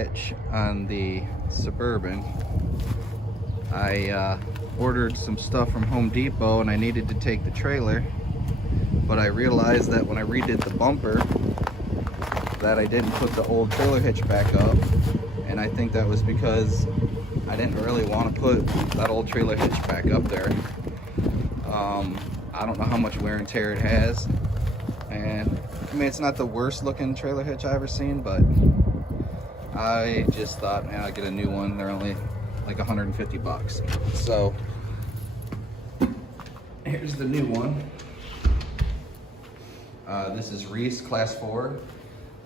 hitch on the Suburban. I ordered some stuff from Home Depot and I needed to take the trailer, but I realized that when I redid the bumper that I didn't put the old trailer hitch back up, and I think that was because I didn't really want to put that old trailer hitch back up there. I don't know how much wear and tear it has, and I mean, it's not the worst looking trailer hitch I've ever seen, but I just thought, man, I'll get a new one. They're only like 150 bucks. So here's the new one. This is Reese Class 4.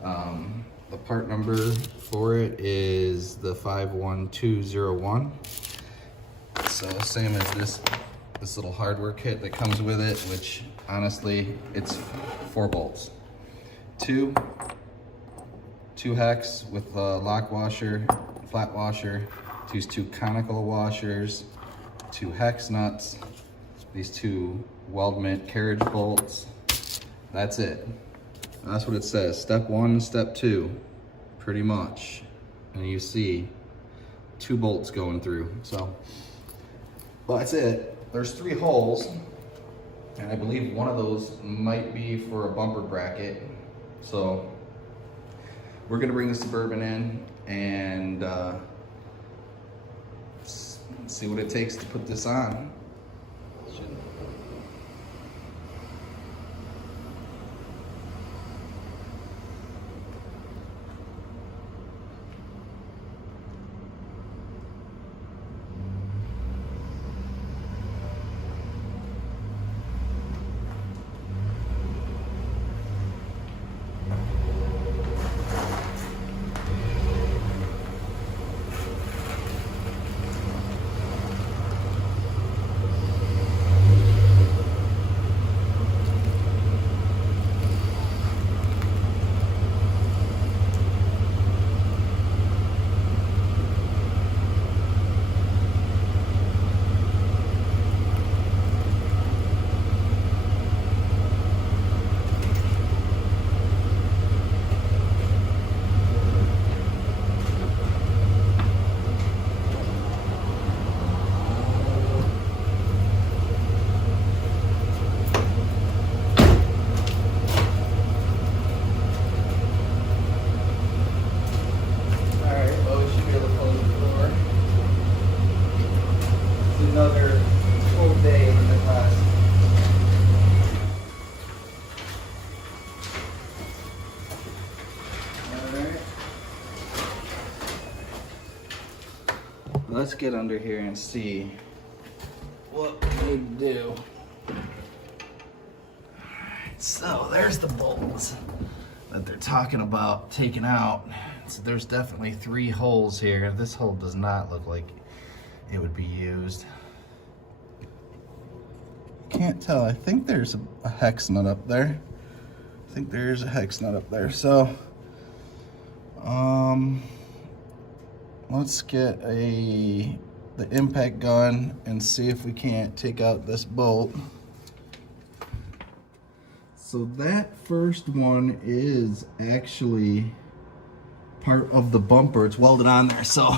The part number for it is the 51201. So same as this little hardware kit that comes with it, which honestly, it's 4 bolts. Two hex with a lock washer, flat washer, two conical washers, 2 hex nuts, these 2 weldment carriage bolts. That's it. That's what it says. Step 1, step 2, pretty much. And you see 2 bolts going through. So, well, that's it. There's 3 holes, and I believe one of those might be for a bumper bracket. So we're gonna bring the Suburban in and see what it takes to put this on. Another full day in the class. Alright. Let's get under here and see what we need to do. Alright, so there's the bolts that they're talking about taking out. So there's definitely 3 holes here. This hole does not look like it would be used. Can't tell. I think there's a hex nut up there. I think there's a hex nut up there. So let's get the impact gun and see if we can't take out this bolt. So that first one is actually part of the bumper. It's welded on there, so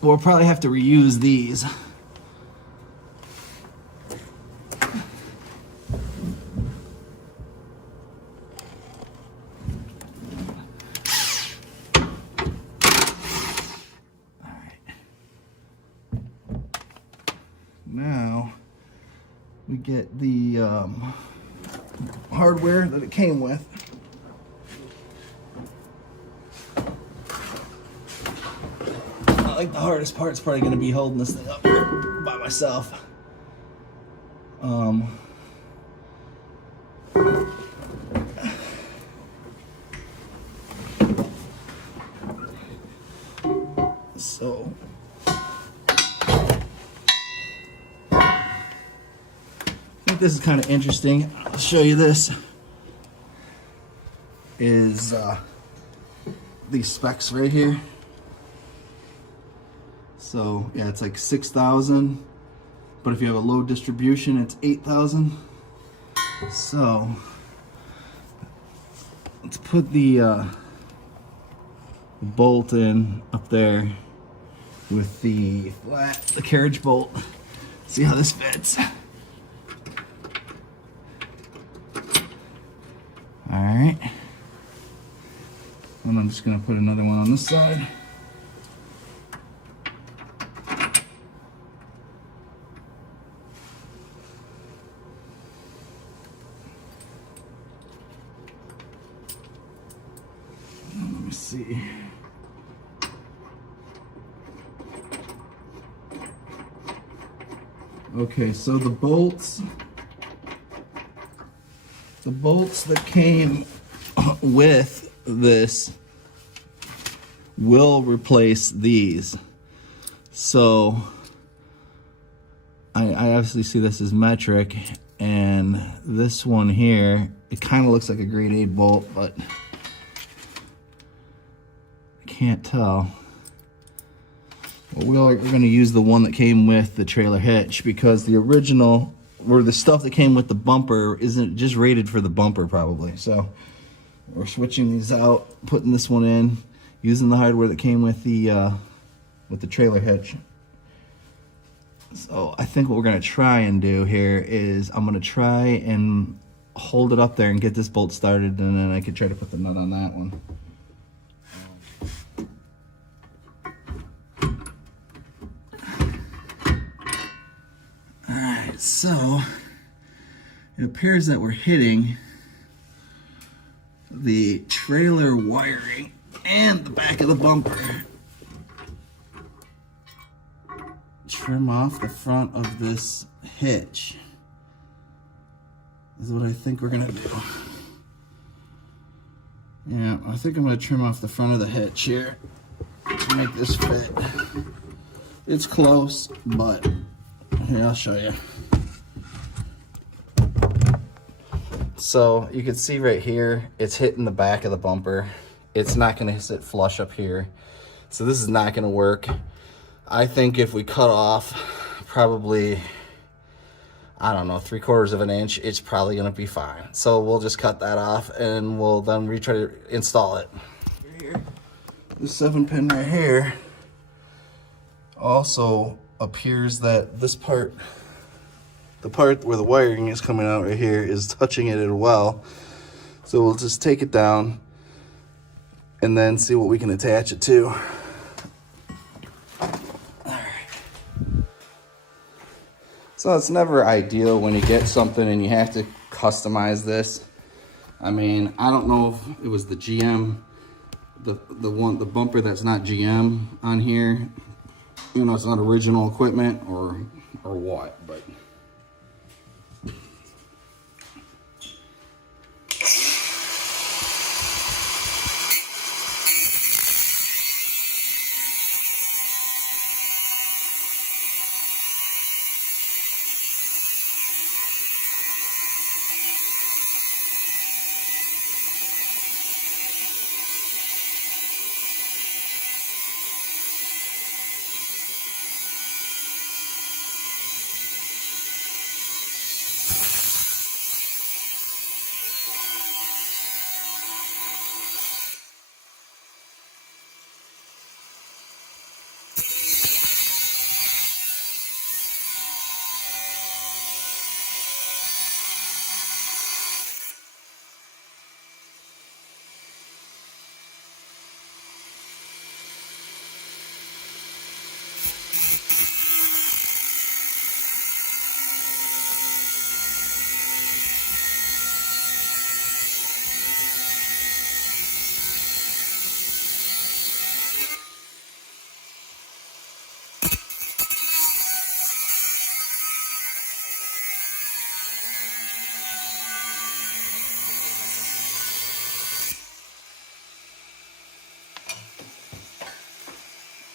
we'll probably have to reuse these. Now we get the hardware that it came with. Not like the hardest part's probably going to be holding this thing up here by myself. So I think this is kind of interesting. I'll show you this. Is these specs right here. So yeah, it's like 6,000, but if you have a low distribution, it's 8,000. So let's put the bolt in up there with the carriage bolt. See how this fits. All right. And I'm just gonna put another one on this side. Let me see. Okay, so the bolts that came with this will replace these. So I obviously see this as metric, and this one here, it kind of looks like a grade 8 bolt, but I can't tell. Well, we're going to use the one that came with the trailer hitch, because the original, or the stuff that came with the bumper, isn't just rated for the bumper probably. So we're switching these out, putting this one in, using the hardware that came with the trailer hitch. So I think what we're going to try and do here is I'm going to try and hold it up there and get this bolt started, and then I could try to put the nut on that one. Alright, so it appears that we're hitting the trailer wiring and the back of the bumper. Trim off the front of this hitch. This is what I think we're gonna do. Yeah, I think I'm gonna trim off the front of the hitch here to make this fit. It's close, but here, I'll show you. So you can see right here, it's hitting the back of the bumper. It's not gonna sit flush up here. So this is not gonna work. I think if we cut off probably, I don't know, 3/4 of an inch, it's probably gonna be fine. So we'll just cut that off and we'll then retry to install it. Here, this 7-pin right here also appears that this part, the part where the wiring is coming out right here, is touching it as well. So we'll just take it down and then see what we can attach it to. So it's never ideal when you get something and you have to customize this. I mean, I don't know if it was the GM, the bumper that's not GM on here. You know, it's not original equipment or what, but.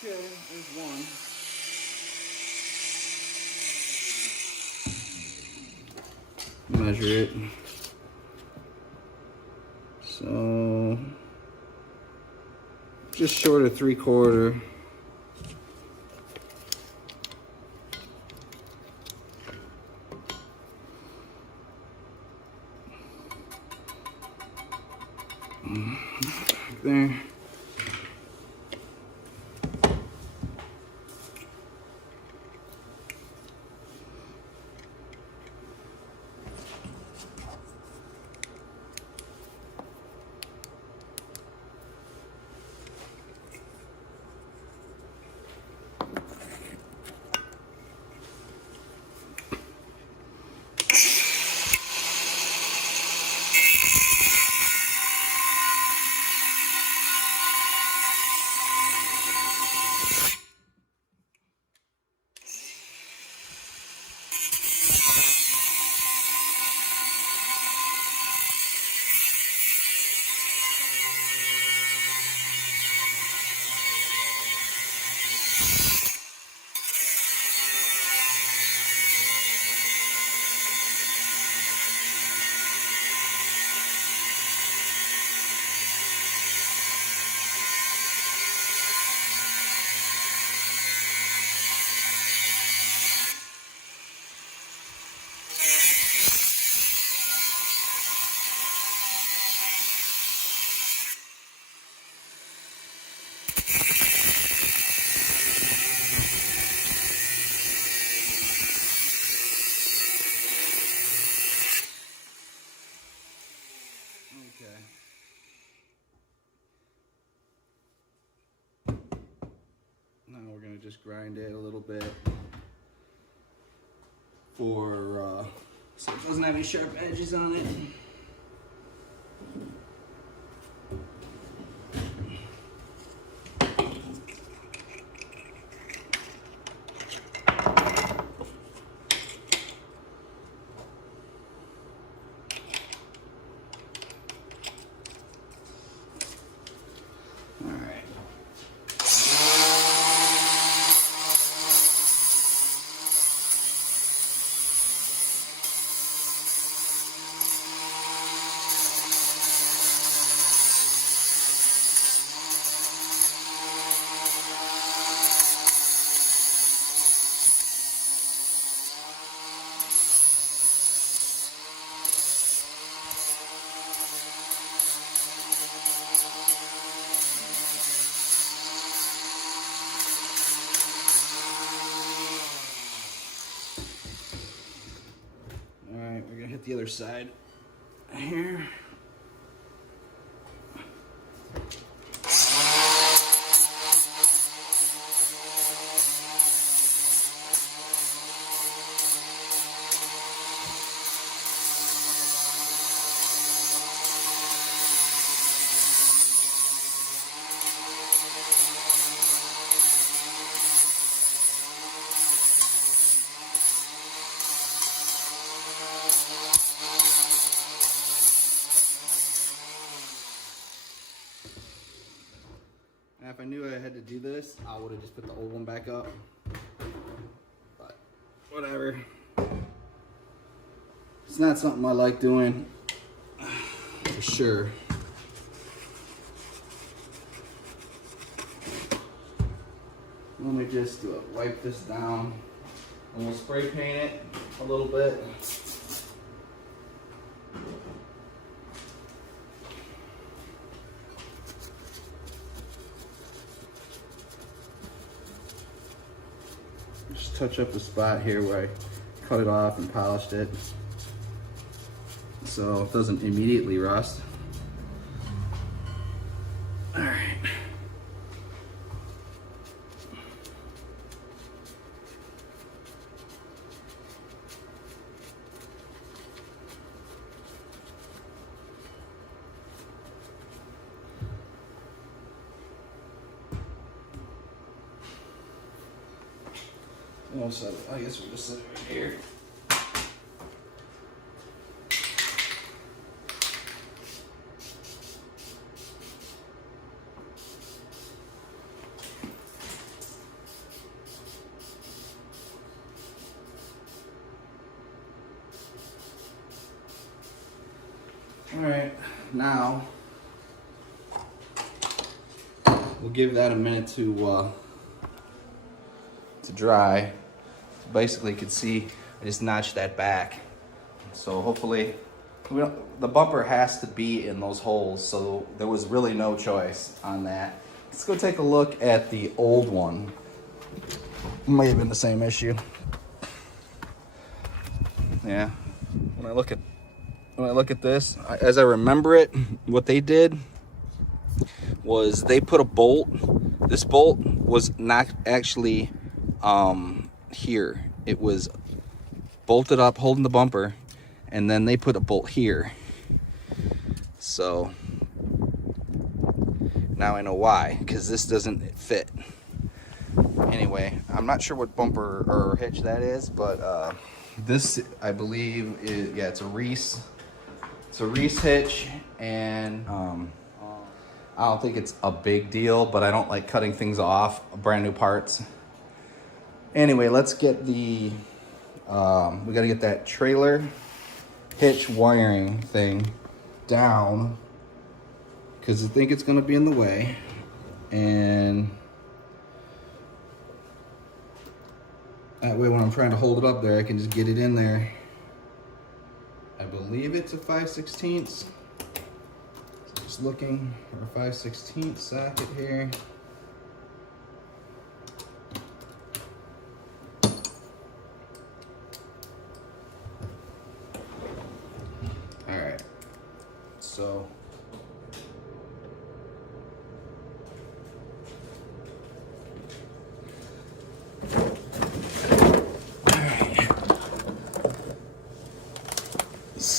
Okay, there's one. Measure it. So just short of 3/4. There. Okay. Now we're gonna just grind it a little bit for so it doesn't have any sharp edges on it. Alright, we're gonna hit the other side here. And if I knew I had to do this, I would have just put the old one back up. But whatever. It's not something I like doing, for sure. Let me just wipe this down, and we'll spray paint it a little bit. Just touch up the spot here where I cut it off and polished it, so it doesn't immediately rust. All right. So I guess we'll just set it right here. All right, now we'll give that a minute to dry. Basically, you can see I just notched that back, so hopefully the bumper has to be in those holes, so there was really no choice on that. Let's go take a look at the old one. Might have been the same issue. Yeah. When I look at this, as I remember it, what they did was they put a bolt. This bolt was not actually here. It was bolted up, holding the bumper, and then they put a bolt here. So now I know why, because this doesn't fit. Anyway, I'm not sure what bumper or hitch that is, but this, I believe, is, yeah, it's a Reese. It's a Reese hitch, and I don't think it's a big deal, but I don't like cutting things off, brand new parts. Anyway, let's get the, we gotta get that trailer hitch wiring thing down, because I think it's gonna be in the way. And that way when I'm trying to hold it up there, I can just get it in there. I believe it's a 5/16. So just looking for a 5/16 socket here. All right, so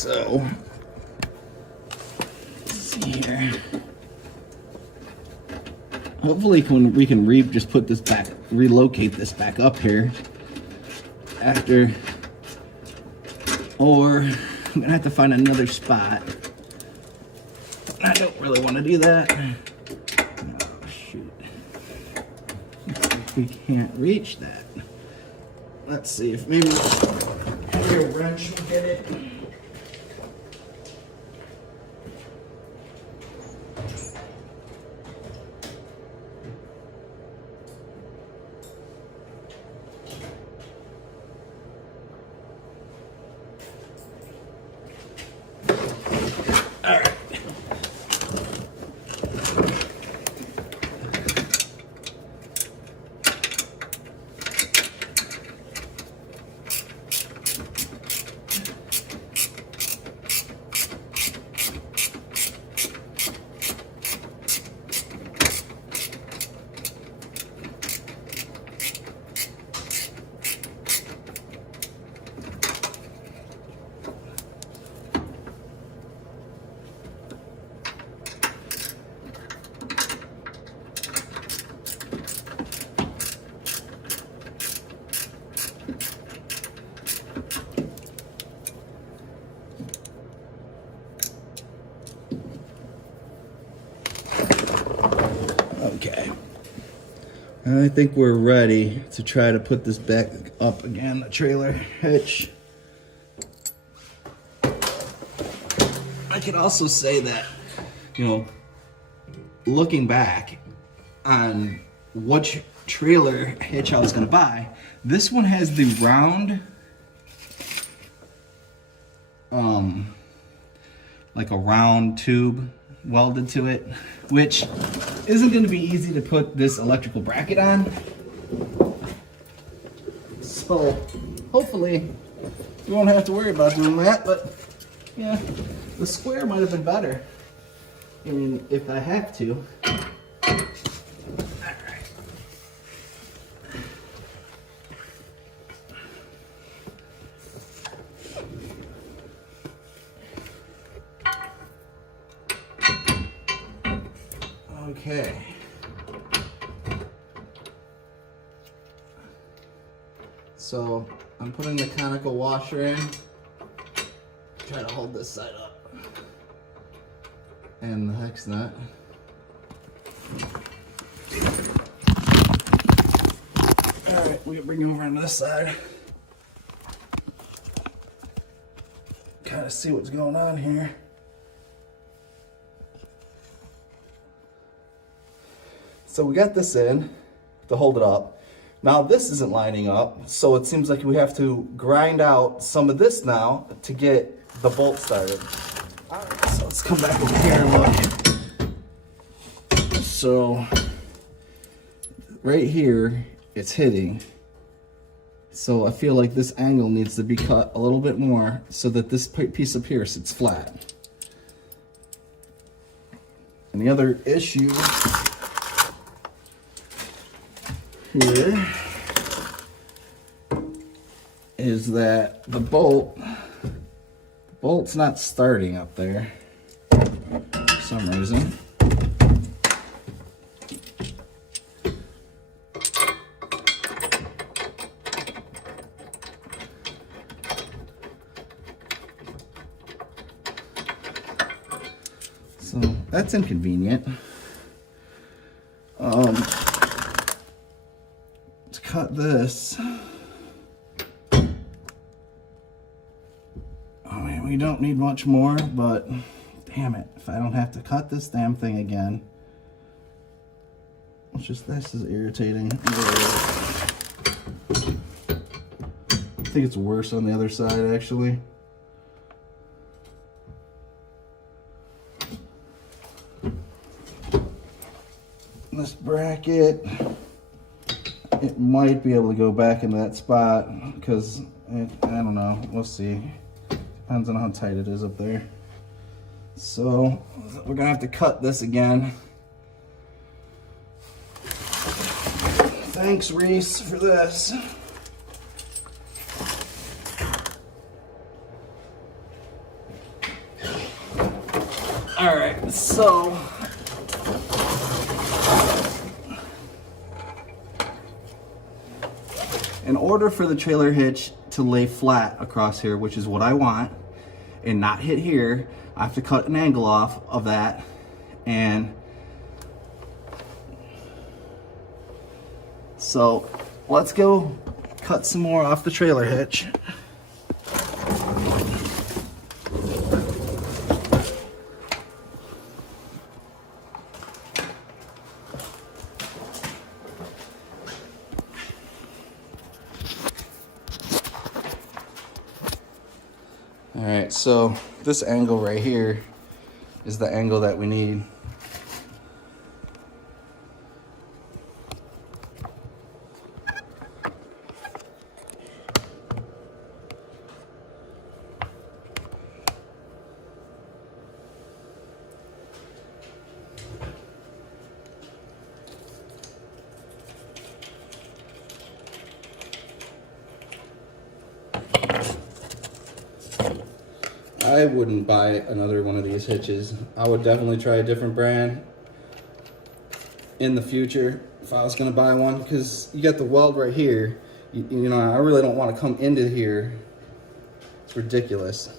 So, let's see here. Hopefully we can just put this back, relocate this back up here after, or I'm gonna have to find another spot. I don't really want to do that. Oh shoot. Looks like we can't reach that. Let's see if maybe a wrench will get it. Okay, I think we're ready to try to put this back up again, the trailer hitch. I could also say that, you know, looking back on which trailer hitch I was going to buy, this one has the round, like a round tube welded to it, which isn't going to be easy to put this electrical bracket on. So hopefully we won't have to worry about doing that, but yeah, the square might have been better. I mean, if I have to. Okay. So I'm putting the conical washer in. Try to hold this side up. And the hex nut. Alright, we can bring it over on this side. Kind of see what's going on here. So we got this in to hold it up. Now this isn't lining up, so it seems like we have to grind out some of this now to get the bolt started. All right, so let's come back over here and look. So right here, it's hitting. So I feel like this angle needs to be cut a little bit more so that this piece up here sits flat. And the other issue here is that the bolt's not starting up there for some reason. So that's inconvenient. To cut this, I mean, we don't need much more, but damn it, if I don't have to cut this damn thing again. It's just, this is irritating. I think it's worse on the other side, actually. This bracket, it might be able to go back into that spot because I don't know, we'll see. Depends on how tight it is up there. So we're gonna have to cut this again. Thanks, Reese, for this. All right, so in order for the trailer hitch to lay flat across here, which is what I want, and not hit here, I have to cut an angle off of that. And so let's go cut some more off the trailer hitch. All right, so this angle right here is the angle that we need. I wouldn't buy another one of these hitches. I would definitely try a different brand in the future if I was gonna buy one, because you got the weld right here. You know, I really don't want to come into here. It's ridiculous.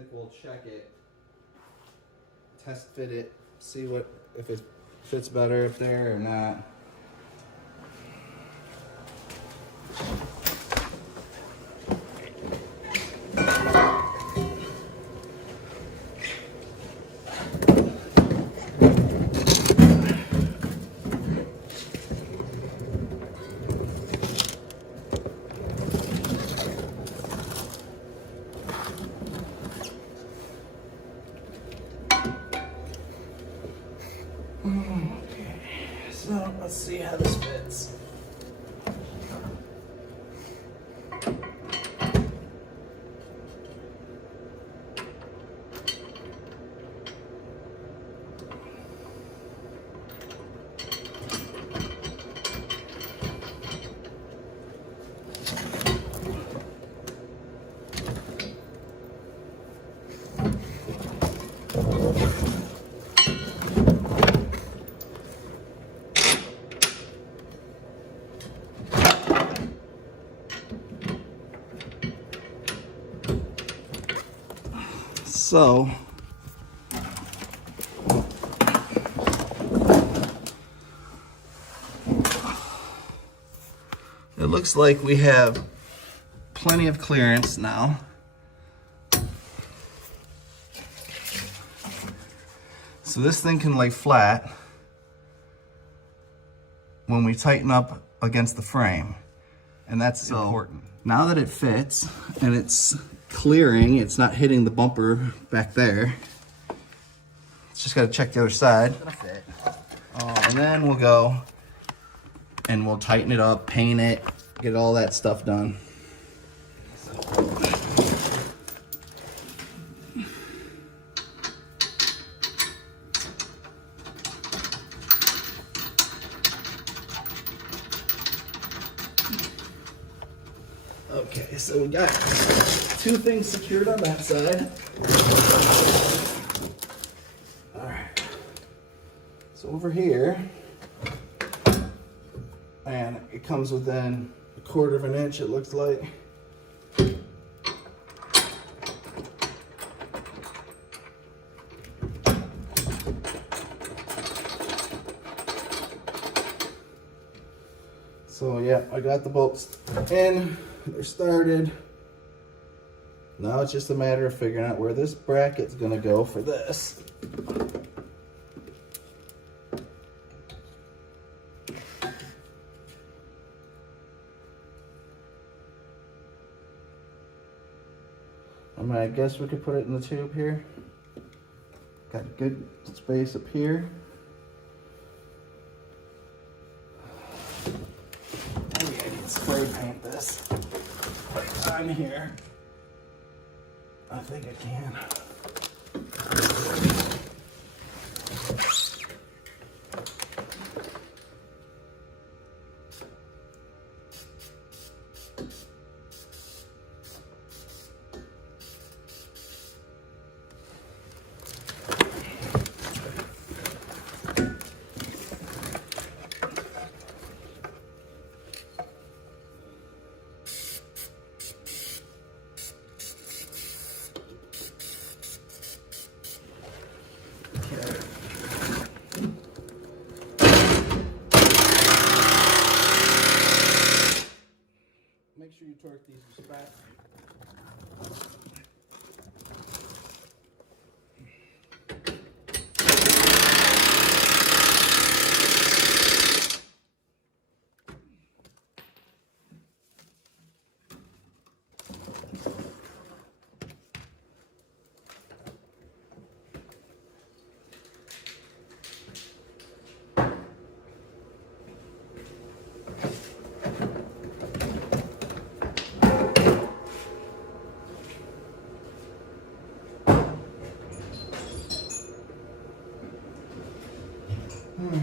think we'll check it, test fit it, see if it fits better up there or not. Okay, so let's see how this fits. So it looks like we have plenty of clearance now. So this thing can lay flat when we tighten up against the frame, and that's important. Now that it fits and it's clearing, it's not hitting the bumper back there. It's just got to check the other side. And then we'll go and we'll tighten it up, paint it, get all that stuff done. Okay, so we got 2 things secured on that side. All right. So over here, and it comes within 1/4 of an inch, it looks like. So yeah, I got the bolts in. They're started. Now it's just a matter of figuring out where this bracket's gonna go for this. I mean, I guess we could put it in the tube here. Got good space up here. Maybe I can spray paint this right on here. I think I can. Make sure you torque these back.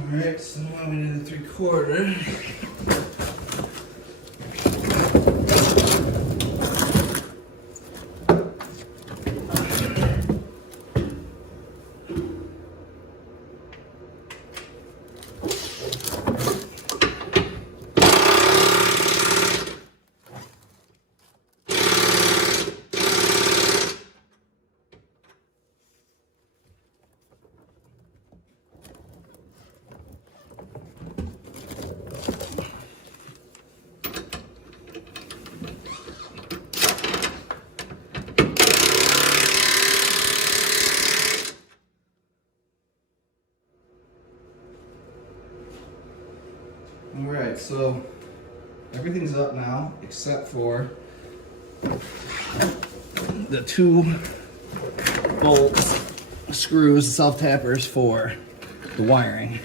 Alright, so now we did the 3/4. right, so everything's up now except for the 2 bolts, screws, self-tappers for the wiring.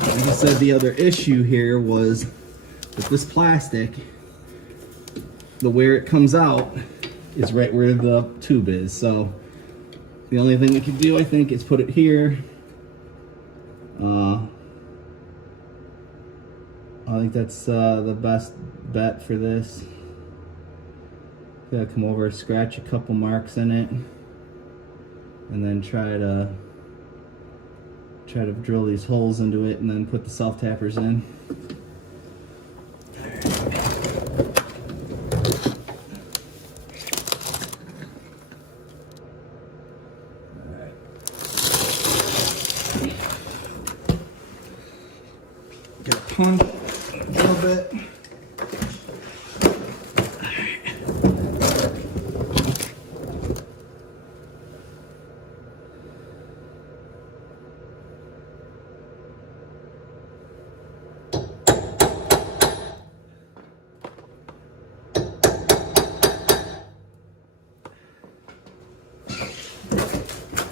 Like I said, the other issue here was with this plastic, where it comes out is right where the tube is. So the only thing we can do, I think, is put it here. I think that's the best bet for this. Gotta come over, scratch a couple marks in it, and then try to drill these holes into it, and then put the self tappers in. Get a pump a little bit.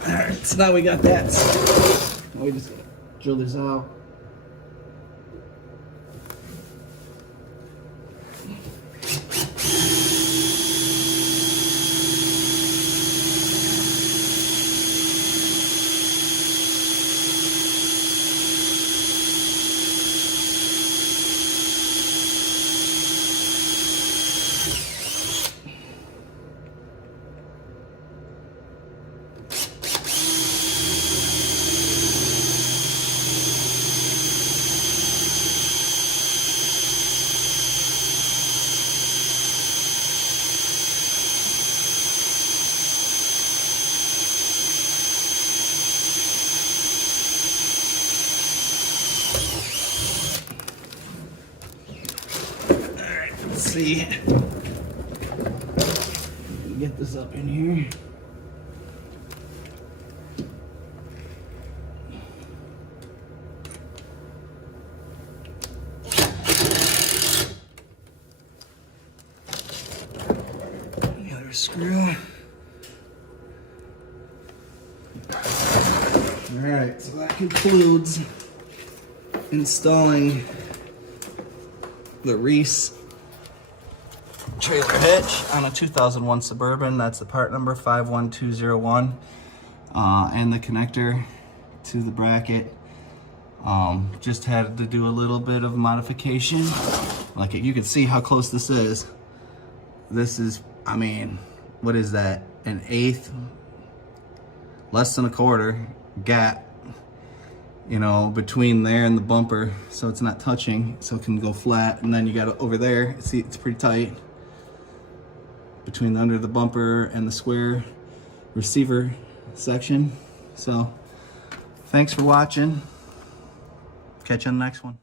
Alright, so now we got that. Now we just gotta drill this out. Let's see. Get this up in here. The other screw. Alright, so that concludes installing the Reese trailer hitch on a 2001 Suburban. That's the part number 51201, and the connector to the bracket. Just had to do a little bit of modification. Like, you can see how close this is. This is, I mean, what is that? An eighth, less than a quarter gap, you know, between there and the bumper, so it's not touching, so it can go flat. And then you got it over there, see, it's pretty tight between the under the bumper and the square receiver section. So thanks for watching. Catch you on the next one.